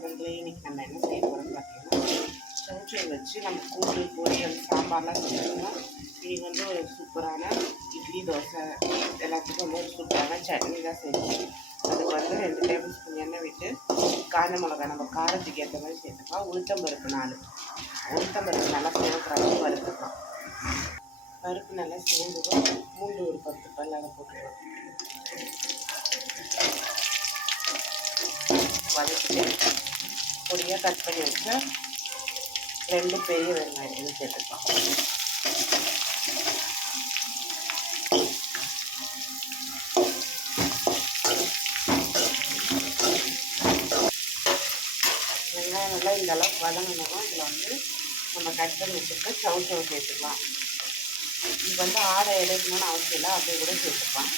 இதுலேயே இன்றைக்கி நம்ம என்ன செய்ய போகிறோம்னு பார்த்தீங்கன்னா சவுச்சை வச்சு நம்ம கூட்டு பொரியல் சாம்பார்லாம் செஞ்சோம்னா இன்னைக்கு வந்து ஒரு சூப்பரான இட்லி தோசை எல்லாத்துக்கும் ஒரு சூப்பரான சட்னி தான் செஞ்சு அதுக்கு வந்து ரெண்டு டேபிள் ஸ்பூன் எண்ணெய் விட்டு காஞ்ச மிளகா நம்ம காரத்துக்கு ஏற்ற மாதிரி சேர்த்துக்கலாம். உளுத்தம் பருப்பு நாலு. உளுத்தம் பருப்பு நல்லா சேர்க்குற அளவுக்கு வறுத்துக்கலாம். பருப்பு நல்லா சேர்ந்ததும் மூண்டு ஒரு பத்து பல் அதை போட்டுக்கலாம். வதக்கிட்டு பொடியாக கட் பண்ணி வச்சா ரெண்டு பெரிய வெங்காயம் சேர்த்துக்கலாம். வெங்காயம் நல்லா இந்த அளவுக்கு வதங்கணும் இதில் வந்து நம்ம கட் பண்ணி வச்சுருக்க சவு சவு சேர்த்துக்கலாம். இது வந்து ஆடை எடுக்கணும்னு அவசியம் இல்லை அப்படியே கூட சேர்த்துக்கலாம்.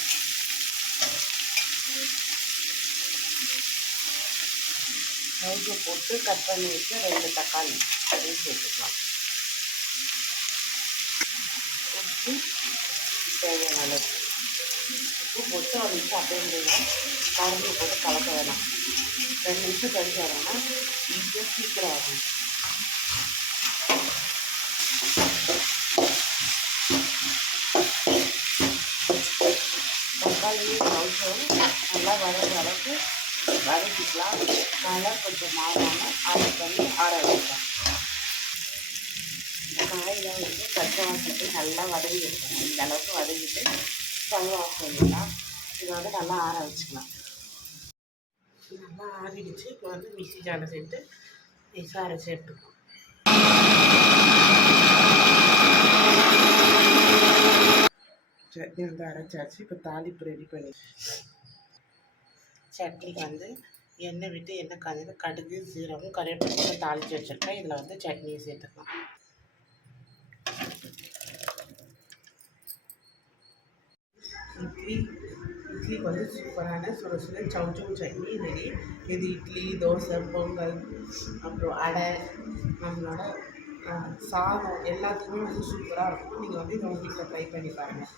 சவுக்கு போட்டு கட் பண்ணி வச்சு ரெண்டு தக்காளி அதையும் சேர்த்துக்கலாம். உப்பு தேவையான அளவு. உப்பு போட்டு ஒரு நிமிஷம் அப்படியே கரண்டி போட்டு கலக்க வேணாம். ரெண்டு நிமிஷம் கழிச்சு வரேன்னா ஈஸியாக சீக்கிரம் ஆகும். தக்காளி சவுசவும் நல்லா வர அளவுக்கு வதக்கிக்கலாம் நல்லா கொஞ்சம் மாறாமல் ஆற பண்ணி ஆற வைக்கலாம் இந்த காயெல்லாம் வந்து பச்சை வாசத்துக்கு நல்லா வதவி எடுக்கணும் இந்த அளவுக்கு வதவிட்டு ஸ்டவ் ஆஃப் பண்ணிடலாம் இதை வந்து நல்லா ஆற வச்சுக்கலாம் நல்லா ஆறிடுச்சு இப்போ வந்து மிக்சி ஜாரில் சேர்த்து மிக்ஸார சேர்த்துக்கலாம் சட்னி வந்து அரைச்சாச்சு இப்போ தாளிப்பு ரெடி பண்ணி சட்னிக்கு வந்து எண்ணெய் விட்டு எண்ணெய் காய்ஞ்சது கடுகு சீரகம் கருவேப்பிலை தாளித்து வச்சுருக்கேன். இதில் வந்து சட்னியை சேர்த்துக்கலாம். இட்லி இட்லிக்கு வந்து சூப்பரான சுட சுட சவுச்சவு சட்னி ரெடி. இது இட்லி தோசை பொங்கல் அப்புறம் அடை நம்மளோட சாதம் எல்லாத்துக்குமே வந்து சூப்பராக இருக்கும். நீங்கள் வந்து இதை உங்கள் வீட்டில் ட்ரை பண்ணி பாருங்கள்